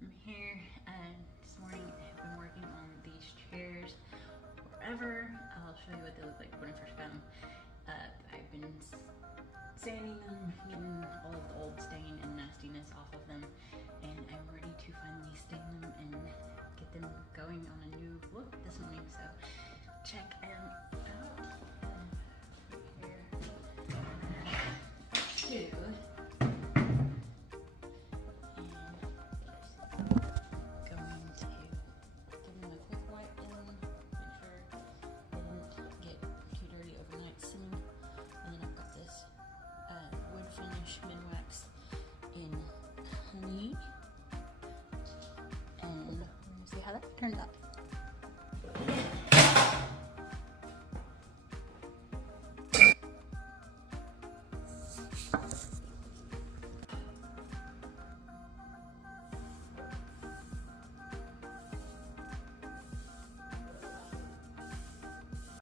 I'm here and this morning I've been working on these chairs forever. I'll show you what they look like when I first got them. I've been sanding them, getting all of the old stain and nastiness off of them, and I